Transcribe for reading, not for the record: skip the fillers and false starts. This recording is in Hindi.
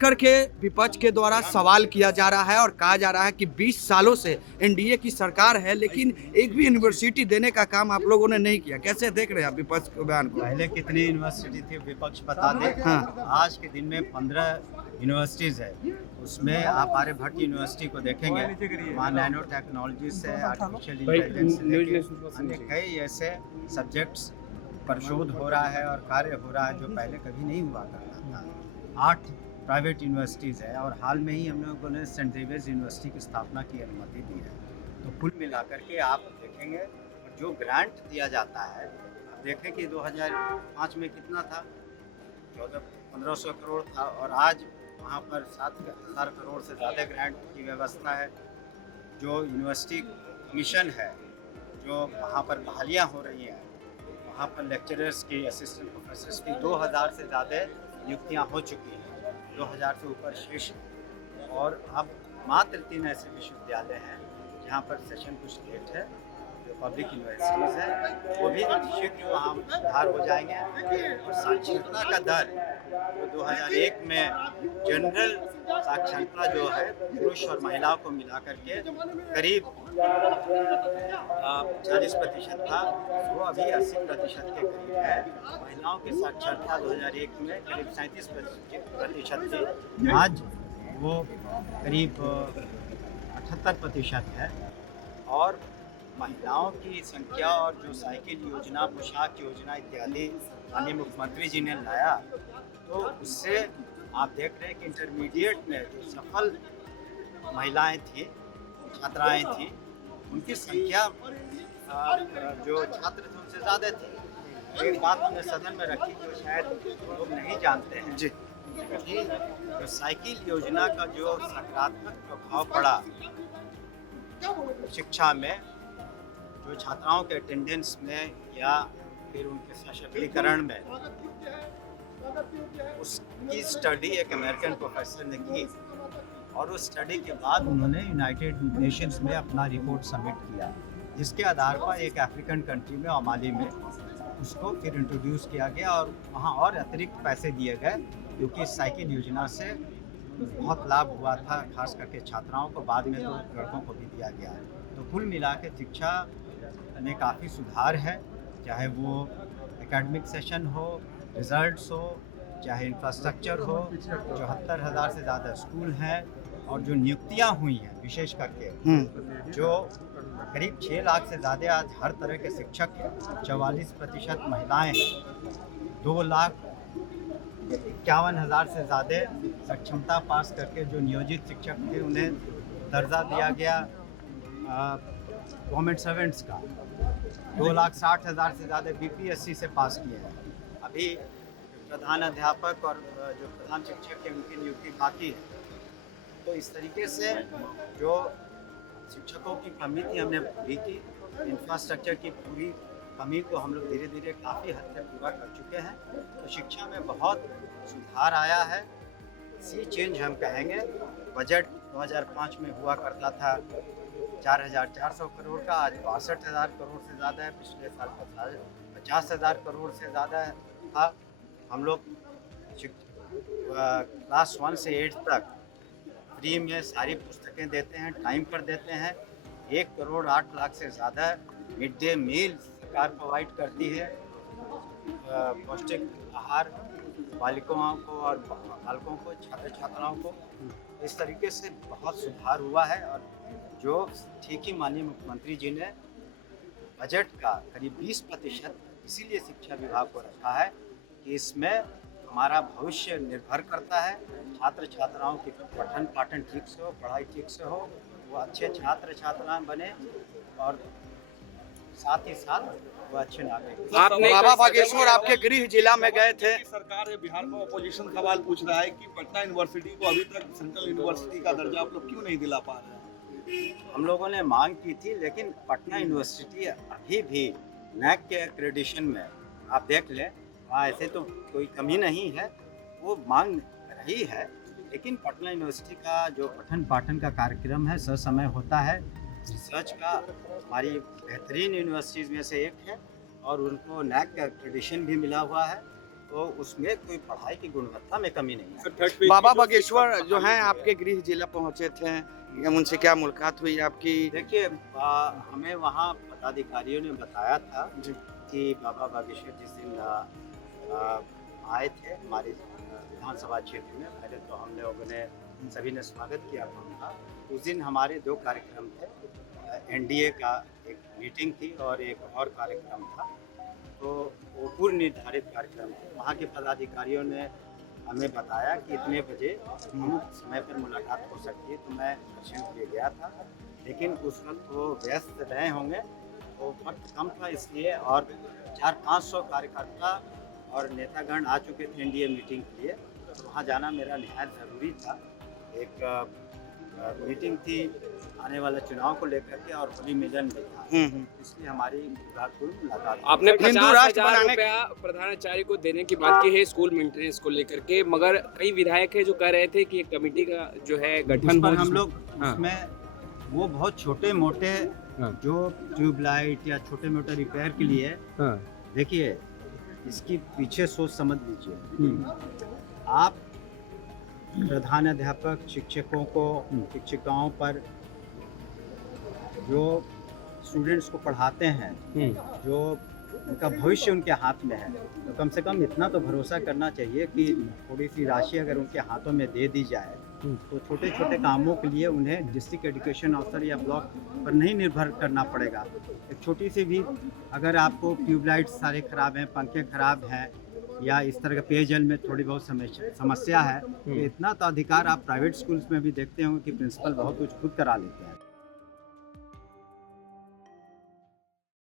करके विपक्ष के द्वारा सवाल किया जा रहा है और कहा जा रहा है कि 20 सालों से एनडीए की सरकार है, लेकिन एक भी यूनिवर्सिटी देने का काम आप लोगों ने नहीं किया। कैसे देख रहे हैं आप विपक्ष के बयान को? पहले कितनी यूनिवर्सिटी थी विपक्ष बता दे। हाँ। आज के दिन में 15 यूनिवर्सिटीज़ है। उसमें आप आर्यभट्ट यूनिवर्सिटी को देखेंगे, वहाँ नैनो टेक्नोलॉजी से आर्टिफिशियल इंटेलिजेंस से लेके अन्य कई ऐसे सब्जेक्ट्स पर शोध हो रहा है और कार्य हो रहा है जो पहले कभी नहीं हुआ करता था। 8 प्राइवेट यूनिवर्सिटीज़ है और हाल में ही हम लोगों ने सेंट जेवियर्स यूनिवर्सिटी की स्थापना की अनुमति दी है। तो कुल मिलाकर के आप देखेंगे जो ग्रांट दिया जाता है, आप देखें कि 2005 में कितना था, 1400-1500 करोड़ था और आज वहाँ पर 7000 करोड़ से ज़्यादा ग्रांट की व्यवस्था है। जो यूनिवर्सिटी कमीशन है, जो वहाँ पर बहालियाँ हो रही हैं, वहाँ पर लेक्चरर्स की, असिस्टेंट प्रोफेसर्स की 2000 से ज़्यादा नियुक्तियाँ हो चुकी हैं, 2000 से ऊपर शेष है। और अब मात्र 3 ऐसे विश्वविद्यालय हैं जहाँ पर सेशन कुछ लेट है, जो पब्लिक यूनिवर्सिटीज़ है, वो भी शीघ्र वहाँ सुधार हो जाएंगे। और साक्षरता का दर जो 2001 में जनरल साक्षरता जो है पुरुष और महिलाओं को मिला करके करीब 40% था, वो अभी 80% के करीब है। महिलाओं की साक्षरता 2001 में करीब 37% थी, आज वो करीब 78% है। और महिलाओं की संख्या और जो साइकिल योजना, पोशाक योजना इत्यादि माननीय मुख्यमंत्री जी ने लाया, तो उससे आप देख रहे हैं कि इंटरमीडिएट में जो सफल महिलाएं थी, छात्राएं थी, उनकी संख्या जो छात्र थे उनसे ज़्यादा थी। एक बात हमने सदन में रखी जो शायद लोग नहीं जानते हैं जी। कि जो साइकिल योजना का जो सकारात्मक प्रभाव पड़ा शिक्षा में, जो छात्राओं के अटेंडेंस में या फिर उनके सशक्तिकरण में, उसकी स्टडी एक अमेरिकन प्रोफेसर ने की और उस स्टडी के बाद उन्होंने यूनाइटेड नेशंस में अपना रिपोर्ट सबमिट किया, जिसके आधार पर एक अफ्रीकन कंट्री में ओमाली में उसको फिर इंट्रोड्यूस किया गया और वहाँ और अतिरिक्त पैसे दिए गए, क्योंकि साइकिल योजना से बहुत लाभ हुआ था, खास करके छात्राओं को, बाद में तो लड़कों को भी दिया गया है। तो कुल मिला के शिक्षा में काफ़ी सुधार है, चाहे वो एकेडमिक सेशन हो, रिजल्ट्स हो, चाहे इंफ्रास्ट्रक्चर हो। 74,000 से ज़्यादा स्कूल हैं और जो नियुक्तियां हुई हैं विशेष करके, जो करीब 6 लाख से ज़्यादा आज हर तरह के शिक्षक हैं, 44% महिलाएं हैं, 2,51,000 से ज़्यादा सक्षमता पास करके जो नियोजित शिक्षक थे उन्हें दर्जा दिया गया गवर्नमेंट सर्वेंट्स का। 2,60,000 से ज़्यादा बीपीएससी से पास किए हैं। अभी प्रधान अध्यापक और जो प्रधान शिक्षक हैं उनकी नियुक्ति बाकी है। तो इस तरीके से जो शिक्षकों की कमी थी हमने पूरी की, इंफ्रास्ट्रक्चर की पूरी कमी को हम लोग धीरे धीरे काफ़ी हद तक पूरा कर चुके हैं। तो शिक्षा में बहुत सुधार आया है, सी चेंज हम कहेंगे। बजट 2005 में हुआ करता था 4,400 करोड़ का, आज 62,000 करोड़ से ज़्यादा है। पिछले साल 50,000 करोड़ से ज़्यादा था। हम लोग क्लास 1 से 8 तक फ्री में सारी पुस्तकें देते हैं, टाइम पर देते हैं। 1 करोड़ 8 लाख से ज़्यादा मिड डे मील सरकार प्रोवाइड करती है, पौष्टिक आहार बालिकाओं को और बालकों को, छात्र छात्राओं को। इस तरीके से बहुत सुधार हुआ है। और जो ठीक ही माननीय मुख्यमंत्री जी ने बजट का करीब 20% इसीलिए शिक्षा विभाग को रखा है कि इसमें हमारा भविष्य निर्भर करता है। छात्र छात्राओं की पठन पाठन ठीक से हो, पढ़ाई ठीक से हो, वो अच्छे छात्र छात्राएं बने और साथ ही साथ वो अच्छे नागरिक। आप बाबा बागेश्वर आपके गृह जिला में गए थे। सरकार है बिहार में, अपोजिशन सवाल पूछ रहा है कि पटना यूनिवर्सिटी को अभी तक सेंट्रल यूनिवर्सिटी का दर्जा आप लोग क्यों नहीं दिला पा रहे हैं? हम लोगों ने मांग की थी, लेकिन पटना यूनिवर्सिटी अभी भी नैक के एक्रेडिशन में आप देख लें, वहाँ ऐसे तो कोई कमी नहीं है, वो मांग रही है। लेकिन पटना यूनिवर्सिटी का जो पठन पाठन का कार्यक्रम है ससमय होता है। रिसर्च का हमारी बेहतरीन यूनिवर्सिटीज़ में से एक है और उनको नैक का एक्रेडिशन भी मिला हुआ है। तो उसमें कोई पढ़ाई की गुणवत्ता में कमी नहीं है। बाबा बागेश्वर जो हैं आपके गृह जिला पहुंचे थे, उनसे क्या मुलाकात हुई आपकी? देखिए हमें वहाँ पदाधिकारियों ने बताया था कि बाबा बागेश्वर जिस दिन आए थे हमारे विधानसभा क्षेत्र में, पहले तो हम लोगों ने सभी ने स्वागत किया था उनका। उस दिन हमारे 2 कार्यक्रम थे, एनडीए का एक मीटिंग थी और एक और कार्यक्रम था, तो वो पूर्व निर्धारित कार्यक्रम थे। वहाँ के पदाधिकारियों ने हमें बताया कि इतने बजे हम समय पर मुलाकात हो सकती है, तो मैं दर्शन के लिए गया था, लेकिन उस वक्त वो व्यस्त रहे होंगे, तो वक्त कम था इसलिए, और 400-500 कार्यकर्ता और नेतागण आ चुके थे एनडीए मीटिंग के लिए, तो वहाँ जाना मेरा निहायत ज़रूरी था। एक मीटिंग थी आने वाले चुनाव को लेकर के और होली मिलन भी था, इसलिए हमारी विभागपूर्ण मुलाकात। आपने हिंदू राष्ट्र 50,000 बनाने रुपया प्रधानाचार्य को देने की बात की है स्कूल मेंटेनेंस को लेकर के, मगर कई विधायक है जो कह रहे थे कि एक कमेटी का जो है गठन पर हो, हम लोग हाँ। उसमें वो बहुत छोटे मोटे हाँ। जो ट्यूबलाइट या छोटे मोटे रिपेयर के लिए, हाँ। देखिए इसकी पीछे सोच समझ लीजिए। आप प्रधान अध्यापक शिक्षकों को, शिक्षिकाओं पर जो स्टूडेंट्स को पढ़ाते हैं, जो उनका भविष्य उनके हाथ में है, तो कम से कम इतना तो भरोसा करना चाहिए कि थोड़ी सी राशि अगर उनके हाथों में दे दी जाए तो छोटे छोटे कामों के लिए उन्हें डिस्ट्रिक्ट एजुकेशन ऑफिसर या ब्लॉक पर नहीं निर्भर करना पड़ेगा। एक छोटी सी भी अगर आपको ट्यूबलाइट सारे खराब हैं, पंखे खराब हैं, या इस तरह का पेयजल में थोड़ी बहुत समस्या है, तो इतना तो अधिकार आप प्राइवेट स्कूल्स में भी देखते होंगे कि प्रिंसिपल बहुत कुछ खुद करा लेते हैं।